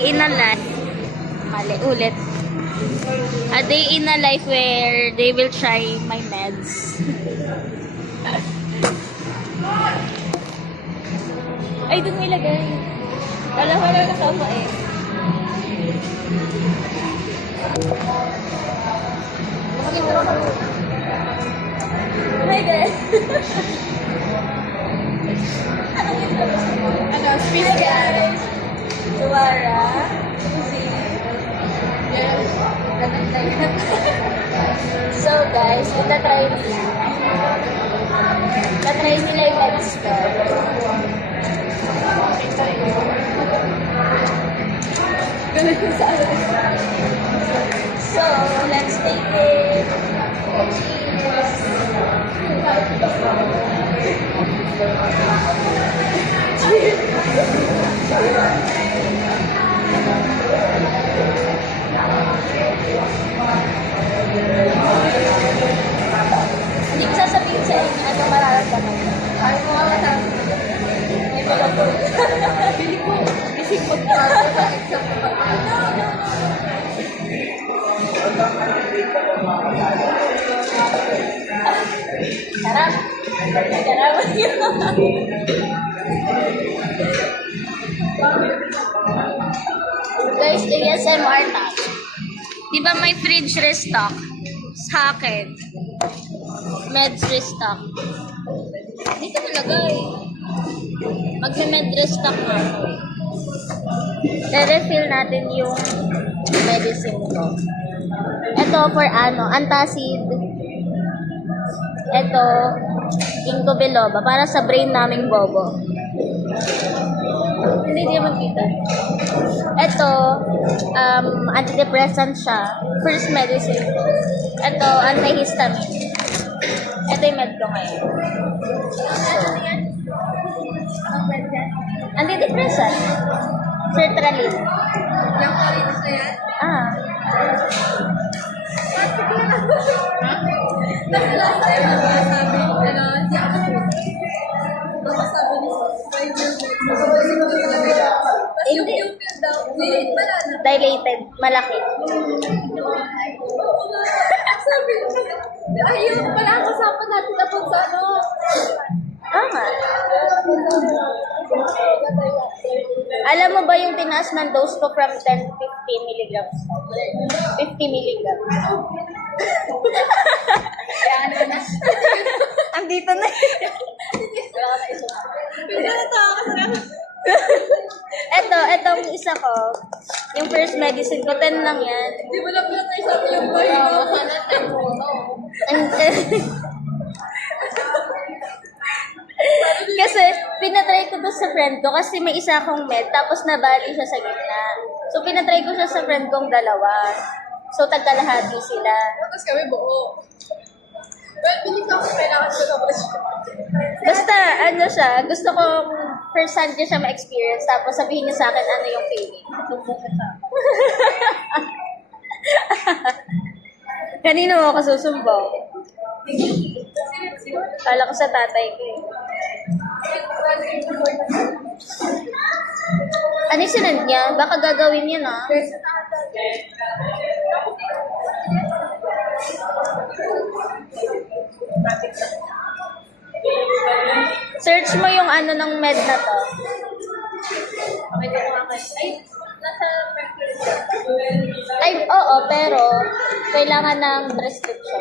In a life, mali, ulit. A day in a life where they will try my meds. Ay, doon may lagay. Wala nakapa eh. Hi guys! Ano, Swiss guys! Suwara, Uzi. So guys, itatry nila yung next step. So, let's take it. Hindi ko sasabihin sa inyo ano mararamdaman ko. Ay, mo nga na. May pala po. Pili ko. Isip mo ka. Sarap. Sarap. Guys, ASMR tayo. Diba may fridge restock? Sa akin. Meds restock. Dito nalagay. Mag-med restock na ako. Re-refill natin yung medicine ko. Ito for antacid. Ito, ginkgo biloba. Para sa brain naming bobo. Hindi niya magkita. Ito, antidepressant siya. First medicine. Ito, antihistamine. Ito yung med ko ngayon. So, antidepressant. Sertraline. Yung kalinis na yan? Nakulasa yung mga sabi, hindi ako baka sabi ni Hindi. yung pill daw, dilate pala na. Dilated. Malaki. Sabi niya, ayun pala ang kasama natin na sa ano. Nga. Alam mo ba yung tinaas ng dose ko from 10 to 50 milligrams? 50 milligrams. Yan, ano na. Andito na. Etong isa ko, yung first medicine ko, 10 lang yan. Di ba na pala tayo sabi yung boy mo? Sana 10 mo. Kasi, pinatry ko to sa friend ko kasi may isa akong med, tapos nabali siya sa gitna. So, pinatry ko siya sa friend kong dalawa. So, tagkalahati sila. Tapos kami buo. Well, pinig ako kailangan ko na siya. Basta, siya, gusto ko first hand niya siya ma-experience, tapos sabihin niya sa akin ano yung feeling. Kanino mo ako susumbong? Kala ko sa tatay ko eh. Ano yung sinend niya? Baka gagawin niya na. Search mo yung ano ng med na to. Ay, oo, pero kailangan ng prescription.